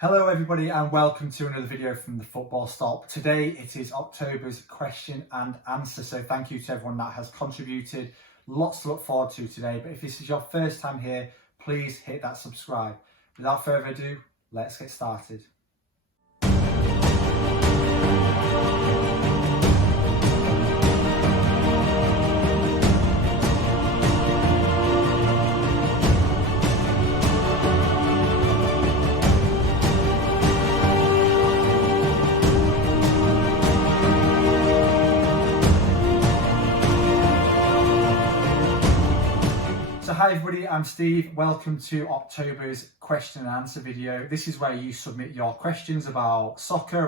Hello everybody and welcome to another video from the Football Stop. Today it is October's question and answer, so thank you to everyone that has contributed. Lots to look forward to today, but if this is your first time here, please hit that subscribe. Without further ado, let's get started. So hi everybody, I'm Steve. Welcome to October's question and answer video. This is where you submit your questions about soccer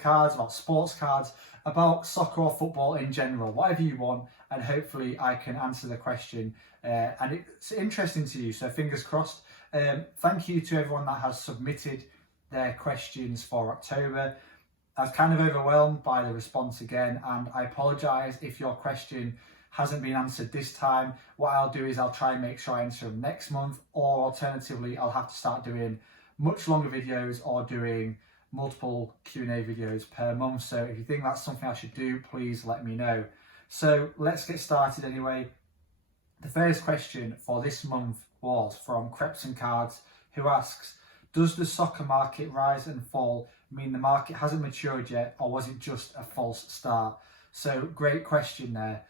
cards, about sports cards, about soccer or football in general, whatever you want, and hopefully I can answer the question and it's interesting to you, so fingers crossed. Thank you to everyone that has submitted their questions for October. I was kind of overwhelmed by the response again, and I apologise if your question hasn't been answered this time. What I'll do is I'll try and make sure I answer them next month, or alternatively I'll have to start doing much longer videos or doing multiple Q&A videos per month. So if you think that's something I should do, please let me know. So let's get started anyway. The first question for this month was from Creps and Cards, who asks, does the soccer market rise and fall mean the market hasn't matured yet, or was it just a false start? So great question there.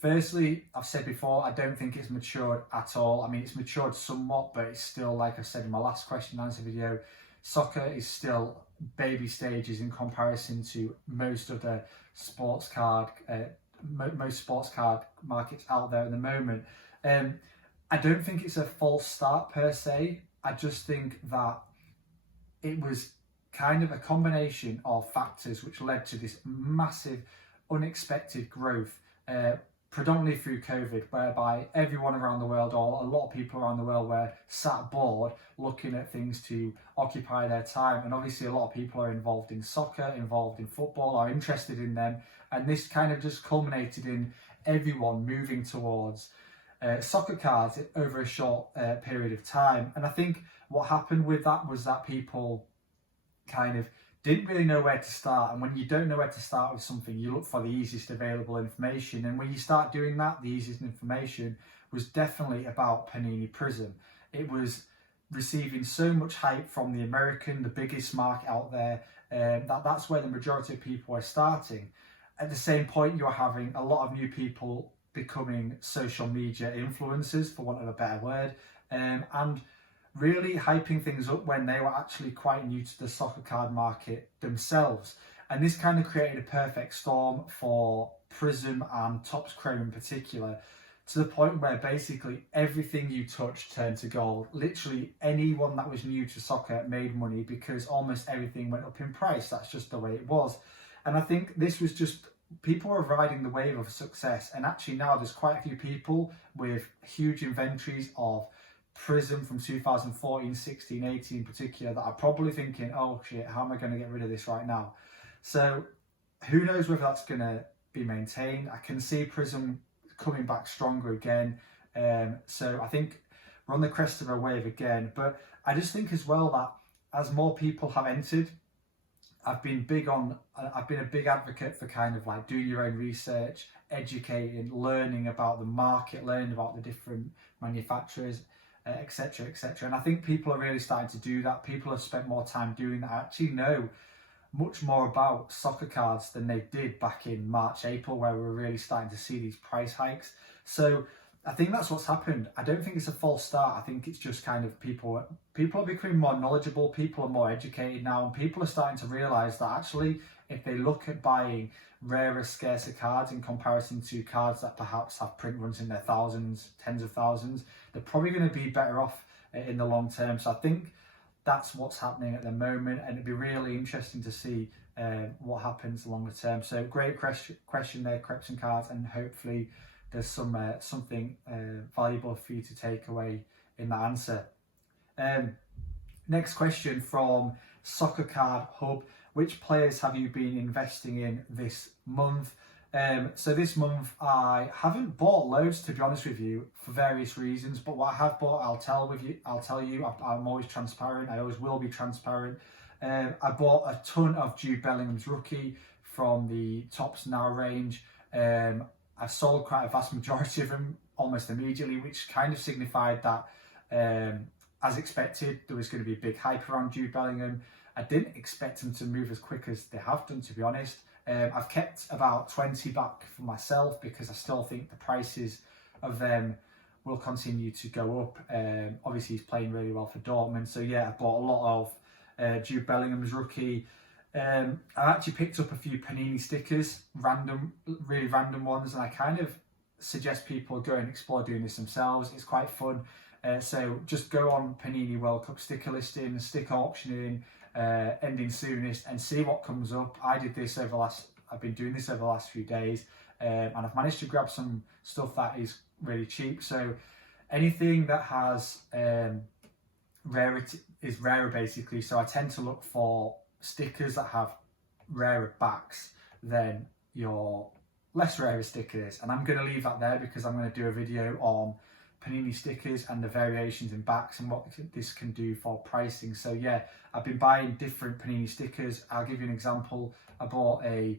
Firstly, I've said before, I don't think it's matured at all. I mean, it's matured somewhat, but it's still, like I said in my last question and answer video, soccer is still baby stages in comparison to most of the most sports card markets out there at the moment. I don't think it's a false start per se. I just think that it was kind of a combination of factors which led to this massive, unexpected growth. Predominantly through COVID, whereby everyone around the world, or a lot of people around the world, were sat bored looking at things to occupy their time. And obviously a lot of people are involved in soccer, involved in football, are interested in them, and this kind of just culminated in everyone moving towards soccer cards over a short period of time. And I think what happened with that was that people kind of didn't really know where to start, and when you don't know where to start with something, you look for the easiest available information. And when you start doing that, the easiest information was definitely about Panini Prism. It was receiving so much hype from the American, the biggest market out there, that's where the majority of people are starting. At the same point, you're having a lot of new people becoming social media influencers, for want of a better word, and really hyping things up when they were actually quite new to the soccer card market themselves. And this kind of created a perfect storm for Prism and Topps Chrome in particular, to the point where basically everything you touched turned to gold. Literally anyone that was new to soccer made money because almost everything went up in price. That's just the way it was. And I think this was just, people were riding the wave of success, and actually now there's quite a few people with huge inventories of Prism from 2014, 16, 18 in particular that are probably thinking, oh shit, how am I going to get rid of this right now? So who knows whether that's going to be maintained. I can see Prism coming back stronger again. So I think we're on the crest of a wave again. But I just think as well that as more people have entered, I've been a big advocate for kind of like doing your own research, educating, learning about the market, learning about the different manufacturers, etc, etc. And I think people are really starting to do that. People have spent more time doing that. I actually know much more about soccer cards than they did back in March, April, where we were really starting to see these price hikes. So I think that's what's happened. I don't think it's a false start. I think it's just kind of people are becoming more knowledgeable, people are more educated now, and people are starting to realise that actually if they look at buying rarer, scarcer cards in comparison to cards that perhaps have print runs in their thousands, tens of thousands, they're probably going to be better off in the long term. So I think that's what's happening at the moment, and it'd be really interesting to see what happens longer term. So great question there, Creps and Cards, and hopefully there's something valuable for you to take away in that answer. Next question from Soccer Card Hub. Which players have you been investing in this month? So this month I haven't bought loads, to be honest with you, for various reasons. But what I have bought, I'll tell you. I'm always transparent. I always will be transparent. I bought a ton of Jude Bellingham's rookie from the Tops Now range. I sold quite a vast majority of them almost immediately, which kind of signified that, as expected, there was going to be a big hype around Jude Bellingham. I didn't expect them to move as quick as they have done, to be honest. I've kept about 20 back for myself because I still think the prices of them will continue to go up. Obviously, he's playing really well for Dortmund. So yeah, I bought a lot of Jude Bellingham's rookie. I actually picked up a few Panini stickers, really random ones, and I kind of suggest people go and explore doing this themselves. It's quite fun. So just go on Panini World Cup sticker listing, sticker auctioning, ending soonest, and see what comes up. I've been doing this over the last few days, and I've managed to grab some stuff that is really cheap. So anything that has rarity is rarer, basically. So I tend to look for stickers that have rarer backs than your less rarer stickers, and I'm going to leave that there because I'm going to do a video on Panini stickers and the variations in backs and what this can do for pricing. So yeah, I've been buying different Panini stickers. I'll give you an example. I bought a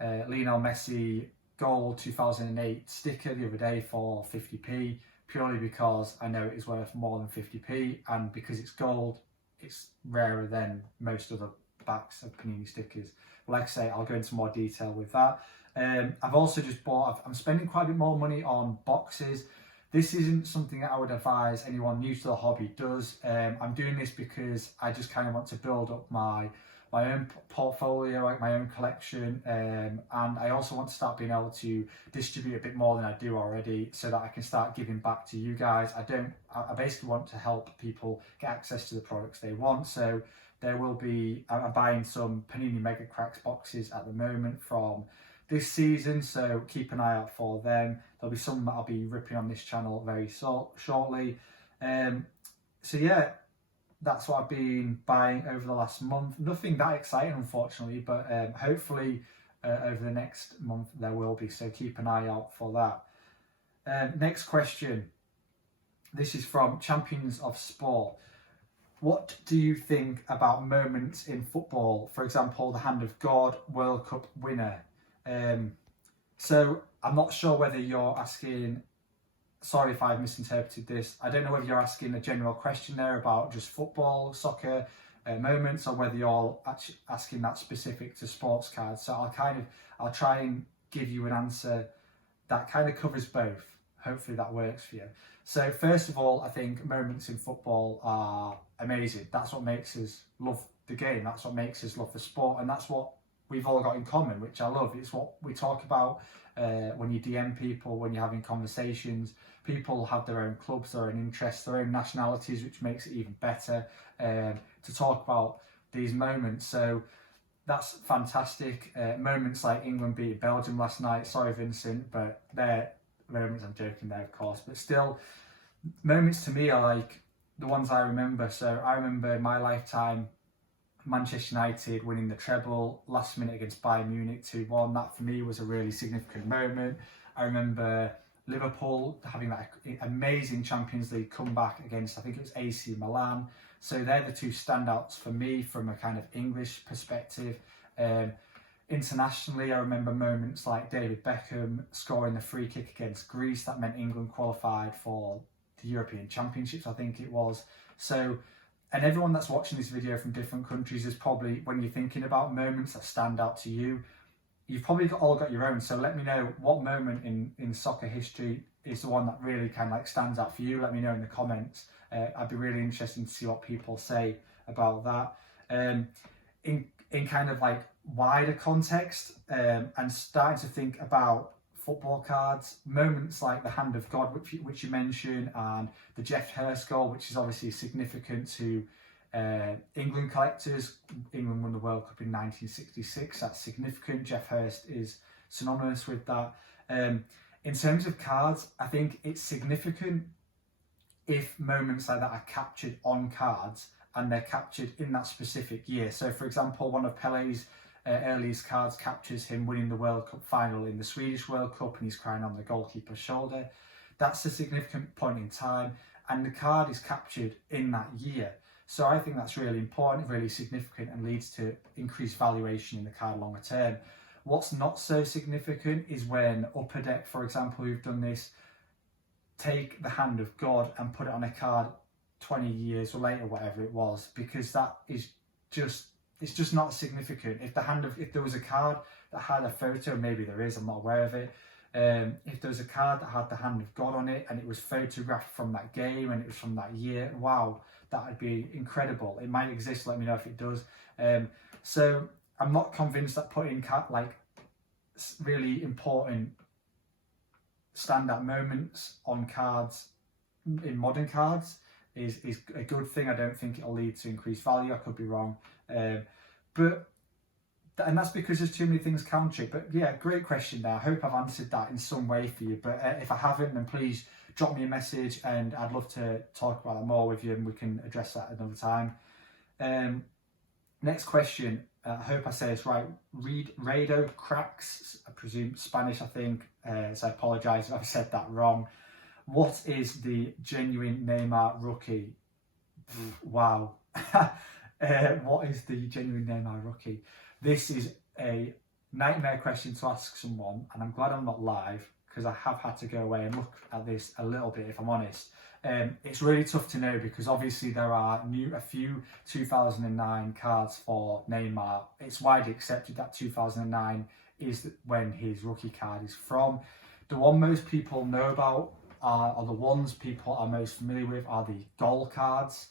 Lionel Messi Gold 2008 sticker the other day for 50p, purely because I know it is worth more than 50p, and because it's gold, it's rarer than most other backs of Panini stickers. Like I say, I'll go into more detail with that. I've also just bought, I'm spending quite a bit more money on boxes. This isn't something that I would advise anyone new to the hobby does. I'm doing this because I just kind of want to build up my own portfolio, like my own collection, and I also want to start being able to distribute a bit more than I do already, so that I can start giving back to you guys. I basically want to help people get access to the products they want. So there will be, I'm buying some Panini Mega Cracks boxes at the moment from this season, so keep an eye out for them. There'll be some that I'll be ripping on this channel very shortly. So yeah, that's what I've been buying over the last month. Nothing that exciting, unfortunately, but hopefully over the next month there will be, so keep an eye out for that. Next question. This is from Champions of Sport. What do you think about moments in football? For example, the Hand of God World Cup winner. So I'm not sure whether you're asking, sorry if I've misinterpreted this, I don't know whether you're asking a general question there about just football, soccer moments, or whether you're actually asking that specific to sports cards. So I'll try and give you an answer that kind of covers both. Hopefully that works for you. So first of all, I think moments in football are amazing. That's what makes us love the game. That's what makes us love the sport, and that's what we've all got in common, which I love. It's what we talk about when you DM people, when you're having conversations. People have their own clubs, their own interests, their own nationalities, which makes it even better to talk about these moments. So that's fantastic. Moments like England beating Belgium last night. Sorry, Vincent, but they're moments, I'm joking there, of course. But still, moments to me are like the ones I remember. So I remember in my lifetime, Manchester United winning the treble last minute against Bayern Munich 2-1. That for me was a really significant moment. I remember Liverpool having that amazing Champions League comeback against, I think it was AC Milan. So they're the two standouts for me from a kind of English perspective. Internationally, I remember moments like David Beckham scoring the free kick against Greece. That meant England qualified for the European Championships, I think it was. So, and everyone that's watching this video from different countries is probably, when you're thinking about moments that stand out to you, you've probably all got your own. So let me know what moment in soccer history is the one that really kind of like stands out for you. Let me know in the comments. I'd be really interested to see what people say about that. In kind of like wider context, and starting to think about football cards, moments like the Hand of God, which you mentioned, and the Jeff Hurst goal, which is obviously significant to England collectors. England won the World Cup in 1966. That's significant. Jeff Hurst is synonymous with that. In terms of cards, I think it's significant if moments like that are captured on cards and they're captured in that specific year. So for example, one of Pele's earliest cards captures him winning the World Cup final in the Swedish World Cup, and he's crying on the goalkeeper's shoulder. That's a significant point in time, and the card is captured in that year. So I think that's really important, really significant, and leads to increased valuation in the card longer term. What's not so significant is when Upper Deck, for example, who've done this, take the hand of God and put it on a card 20 years or later, whatever it was, because that is just, it's just not significant. If there was a card that had a photo, maybe there is, I'm not aware of it. If there was a card that had the hand of God on it and it was photographed from that game and it was from that year, wow, that would be incredible. It might exist, let me know if it does. So I'm not convinced that putting like really important standout moments on cards in modern cards is a good thing. I don't think it'll lead to increased value. I could be wrong, and that's because there's too many things counter it. But yeah, great question there. I hope I've answered that in some way for you. But if I haven't, then please drop me a message, and I'd love to talk about that more with you, and we can address that another time. Next question. I hope I say this right. Rado Cracks, I presume Spanish, I think. So I apologise if I've said that wrong. What is the genuine Neymar rookie? Wow. What is the genuine Neymar rookie? This is a nightmare question to ask someone, and I'm glad I'm not live, because I have had to go away and look at this a little bit, if I'm honest. It's really tough to know, because obviously there are a few 2009 cards for Neymar. It's widely accepted that 2009 is when his rookie card is from. The one most people know about or the ones people are most familiar with are the goal cards.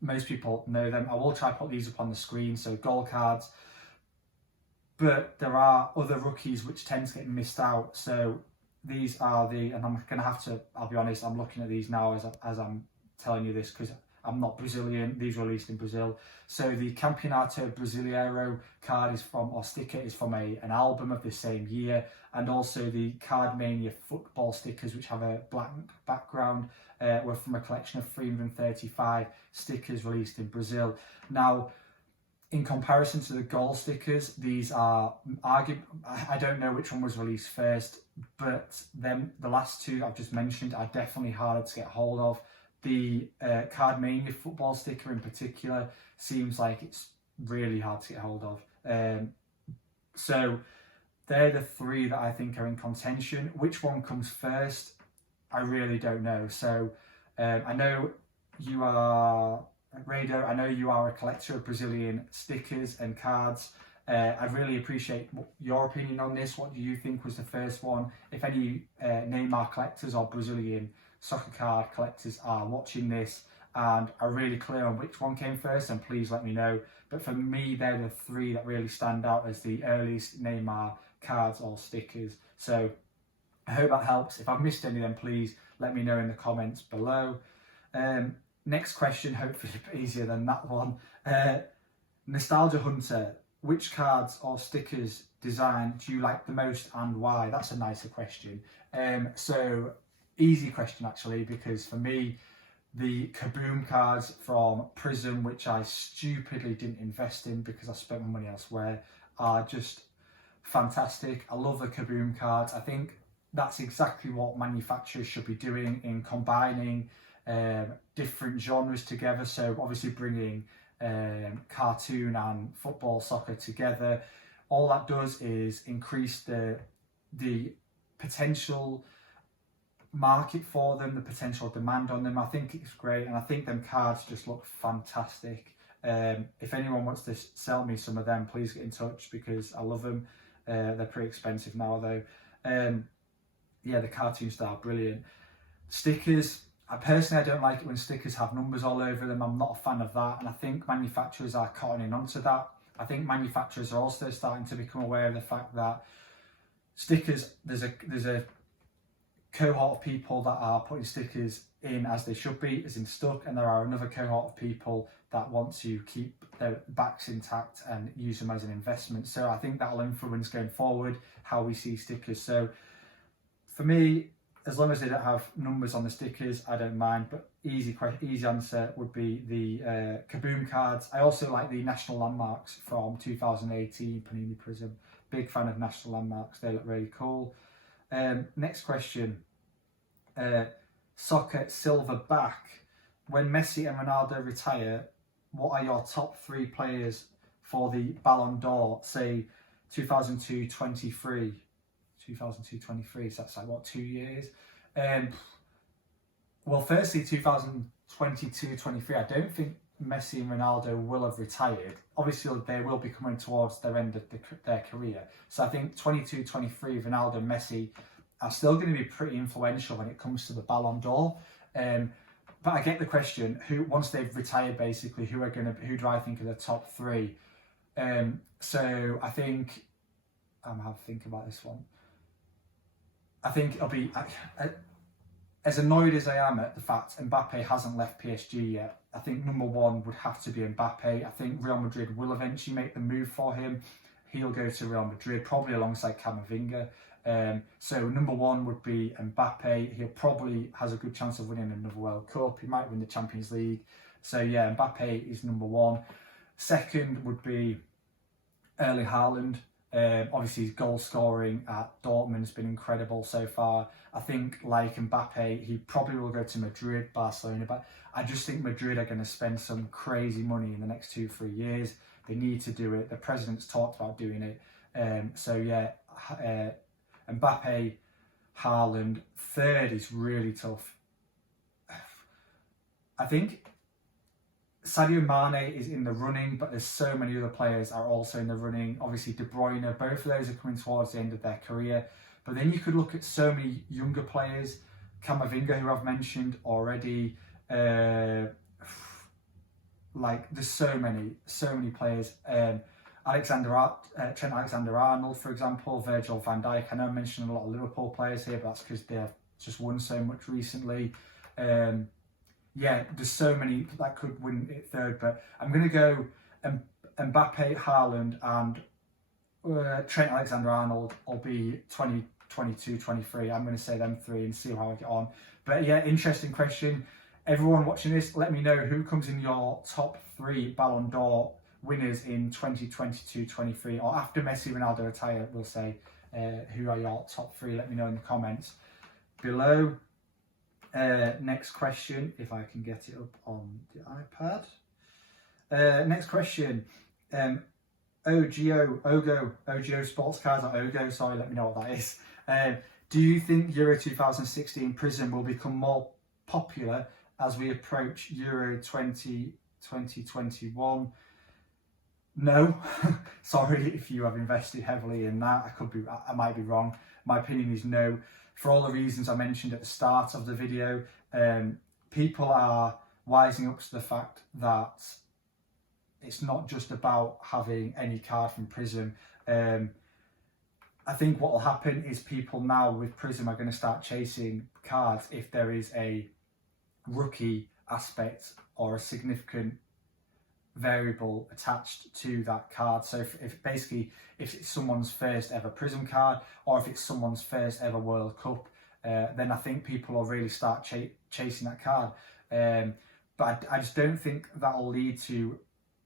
Most people know them. I will try to put these up on the screen. So goal cards. But there are other rookies which tend to get missed out. So these are and I'm going to have to, I'll be honest, I'm looking at these now as I'm telling you this, because I'm not Brazilian. These were released in Brazil. So the Campeonato Brasileiro card is from, or sticker is from an album of the same year. And also the Card Mania football stickers, which have a black background, were from a collection of 335 stickers released in Brazil. Now, in comparison to the goal stickers, these are I don't know which one was released first, but the last two I've just mentioned are definitely harder to get hold of. The Card Mania football sticker in particular seems like it's really hard to get hold of. So they're the three that I think are in contention. Which one comes first, I really don't know. So I know you are, Rado, I know you are a collector of Brazilian stickers and cards. I really appreciate your opinion on this. What do you think was the first one? If any Neymar collectors or Brazilian soccer card collectors are watching this and are really clear on which one came first, then please let me know. But for me, they're the three that really stand out as the earliest Neymar cards or stickers. So I hope that helps. If I've missed any, then please let me know in the comments below. Next question, hopefully a bit easier than that one. Nostalgia Hunter, which cards or stickers design do you like the most and why? That's a nicer question. So easy question actually, because for me, the Kaboom cards from Prism, which I stupidly didn't invest in because I spent my money elsewhere, are just fantastic. I love the Kaboom cards. I think that's exactly what manufacturers should be doing, in combining different genres together. So obviously bringing cartoon and football, soccer together. All that does is increase the potential market for them, the potential demand on them. I think it's great, and I think them cards just look fantastic. If anyone wants to sell me some of them, please get in touch, because I love them. They're pretty expensive now though. Yeah, the cartoon style, brilliant. Stickers, I don't like it when stickers have numbers all over them. I'm not a fan of that, and I think manufacturers are cottoning onto that. I think manufacturers are also starting to become aware of the fact that stickers, there's a cohort of people that are putting stickers in as they should be, as in stuck, and there are another cohort of people that want to keep their backs intact and use them as an investment. So I think that will influence going forward how we see stickers. So for me, as long as they don't have numbers on the stickers, I don't mind. But easy answer would be the Kaboom cards. I also like the National Landmarks from 2018 Panini Prism. Big fan of National Landmarks. They look really cool. Next question. Soccer Silverback. When Messi and Ronaldo retire, what are your top 3 players for the Ballon d'Or? Say 2002-23. 2002-23, so that's like what, 2 years? Well, firstly, 2022-23, I don't think Messi and Ronaldo will have retired. Obviously, they will be coming towards their end of their career. So I think 22-23, Ronaldo and Messi are still going to be pretty influential when it comes to the Ballon d'Or. But I get the question: who, once they've retired, basically, who do I think are the top 3? So I think I'm gonna have to think about this one. I think it'll be, as annoyed as I am at the fact Mbappe hasn't left PSG yet, I think number 1 would have to be Mbappe. I think Real Madrid will eventually make the move for him. He'll go to Real Madrid, probably alongside Camavinga. So number 1 would be Mbappe. He probably has a good chance of winning another World Cup. He might win the Champions League. So yeah, Mbappe is number 1. Second would be Erling Haaland. Obviously, his goal scoring at Dortmund has been incredible so far. I think, like Mbappe, he probably will go to Madrid, Barcelona, but I just think Madrid are going to spend some crazy money in the next 2-3 years. They need to do it. The president's talked about doing it. So yeah, Mbappe, Haaland. Third is really tough. I think Sadio Mane is in the running, but there's so many other players are also in the running. Obviously, De Bruyne, both of those are coming towards the end of their career. But then you could look at so many younger players, Camavinga, who I've mentioned already. Like, there's so many players. Trent Alexander-Arnold, for example, Virgil van Dijk. I know I'm mentioning a lot of Liverpool players here, but that's because they've just won so much recently. Yeah, there's so many that could win it third, but I'm going to go Mbappe, Haaland, and Trent Alexander-Arnold will be 2022, 23. I'm going to say them 3 and see how I get on. But yeah, interesting question. Everyone watching this, let me know who comes in your top 3 Ballon d'Or winners in 2022-23, or after Messi, Ronaldo retire, we'll say who are your top 3. Let me know in the comments below. Next question, if I can get it up on the iPad. Next question. OGO Sports Cards, or OGO, sorry, let me know what that is. Do you think Euro 2016 Prism will become more popular as we approach Euro 2021? No. Sorry if you have invested heavily in that. I might be wrong. My opinion is no. For all the reasons I mentioned at the start of the video, people are wising up to the fact that it's not just about having any card from Prism. I think what will happen is people now with Prism are going to start chasing cards if there is a rookie aspect or a significant variable attached to that card. So if it's someone's first ever Prism card, or if it's someone's first ever World Cup, then I think people will really start chasing that card. But I just don't think that will lead to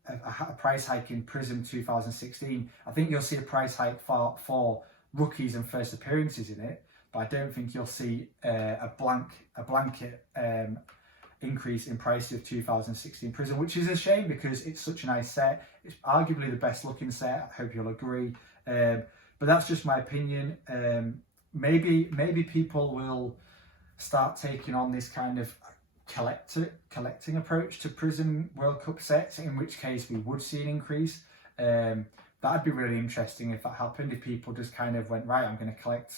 a price hike in Prism 2016. I think you'll see a price hike for rookies and first appearances in it, but I don't think you'll see a blanket increase in price of 2016 Prism, which is a shame because it's such a nice set. It's arguably the best looking set. I hope you'll agree. But that's just my opinion. Maybe people will start taking on this kind of collecting approach to Prism World Cup sets, in which case we would see an increase. That'd be really interesting if that happened, if people just kind of went, right, I'm going to collect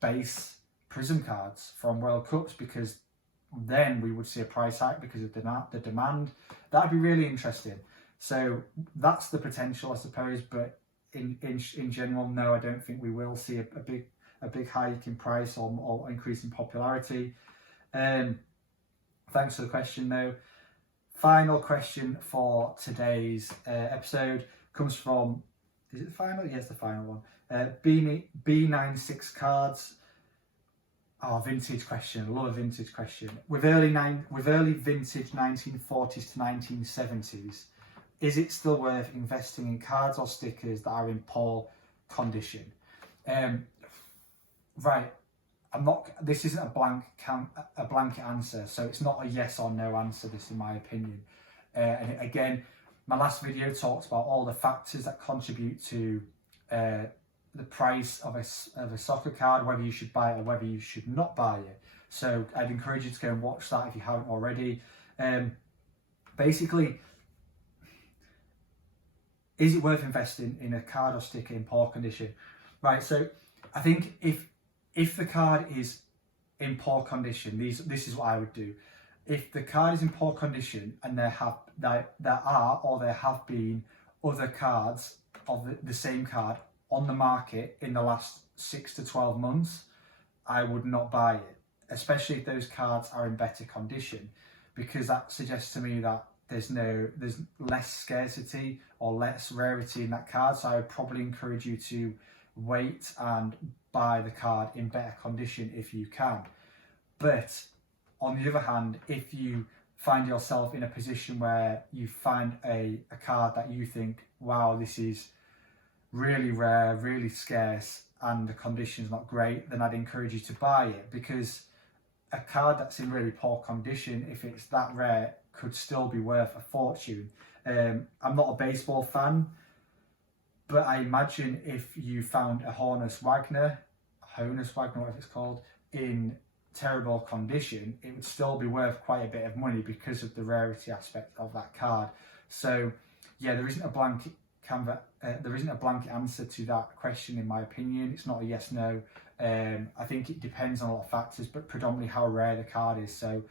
base Prism cards from World Cups, because then we would see a price hike because of the demand. That'd be really interesting. So that's the potential, I suppose, but in general, no, I don't think we will see a big hike in price or increase in popularity. Thanks for the question though. Final question for today's episode comes from, is it the final? Yes, the final one. B96 Cards. Oh, vintage question. I love a vintage question. With early vintage 1940s to 1970s, is it still worth investing in cards or stickers that are in poor condition? Right. I'm not. This isn't a blanket answer, so it's not a yes or no answer. This, in my opinion. And again, my last video talked about all the factors that contribute to the price of a soccer card, whether you should buy it or whether you should not buy it. So I'd encourage you to go and watch that if you haven't already. Basically, is it worth investing in a card or sticker in poor condition? Right. So I think if the card is in poor condition, this is what I would do. If the card is in poor condition and there have been other cards of the same card on the market in the last 6 to 12 months, I would not buy it, especially if those cards are in better condition, because that suggests to me that there's less scarcity or less rarity in that card. So I would probably encourage you to wait and buy the card in better condition if you can. But on the other hand, if you find yourself in a position where you find a card that you think, wow, this is really rare, really scarce, and the condition's not great, then I'd encourage you to buy it, because a card that's in really poor condition, if it's that rare, could still be worth a fortune. I'm not a baseball fan, but I imagine if you found a Honus Wagner, whatever it's called, in terrible condition, it would still be worth quite a bit of money because of the rarity aspect of that card. So yeah, there isn't a blanket answer to that question, in my opinion. It's not a yes no. I think it depends on a lot of factors, but predominantly how rare the card is. So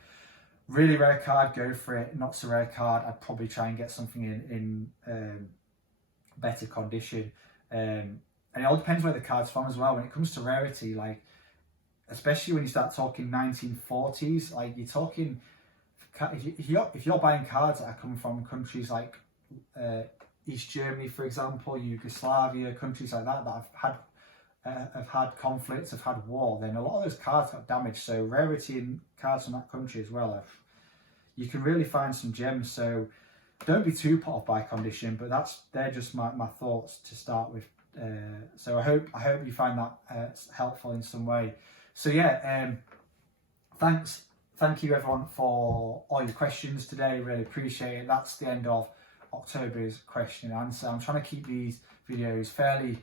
really rare card, go for it. Not so rare card, I'd probably try and get something in better condition. And it all depends where the card's from as well. When it comes to rarity, like especially when you start talking 1940s, like you're talking, if you're buying cards that are coming from countries like East Germany, for example, Yugoslavia, countries like that have had conflicts, have had war, then a lot of those cards got damaged. So rarity in cards from that country as well, you can really find some gems. So don't be too put off by condition, but they're just my thoughts to start with. So I hope you find that helpful in some way. So yeah, thank you everyone for all your questions today. Really appreciate it. That's the end of October's question and answer. I'm trying to keep these videos fairly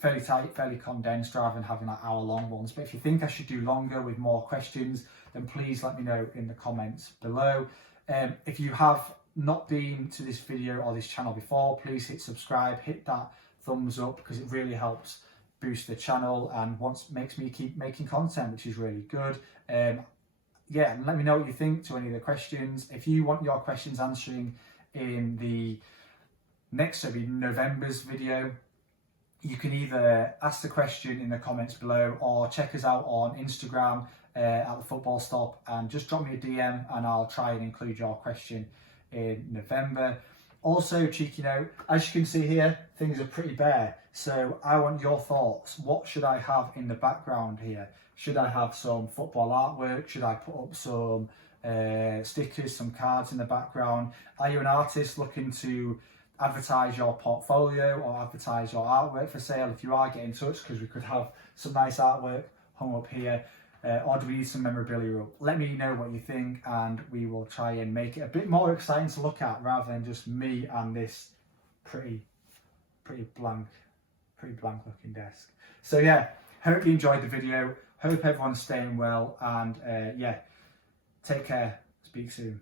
tight, fairly condensed, rather than having like hour-long ones. But if you think I should do longer with more questions, then please let me know in the comments below. If you have not been to this video or this channel before, please hit subscribe, hit that thumbs up, because it really helps boost the channel and makes me keep making content, which is really good. Yeah, and let me know what you think to any of the questions. If you want your questions answering in the next, so November's video, you can either ask the question in the comments below or check us out on Instagram at the Football Stop and just drop me a DM and I'll try and include your question in November. Also, cheeky note, as you can see here, things are pretty bare. So I want your thoughts. What should I have in the background here? Should I have some football artwork? Should I put up some stickers, some cards in the background? Are you an artist looking to advertise your portfolio or advertise your artwork for sale? If you are, get in touch, because we could have some nice artwork hung up here. Or do we need some memorabilia up? Let me know what you think and we will try and make it a bit more exciting to look at, rather than just me and this pretty blank looking desk. So yeah, hope you enjoyed the video. Hope everyone's staying well, and yeah, take care. Speak soon.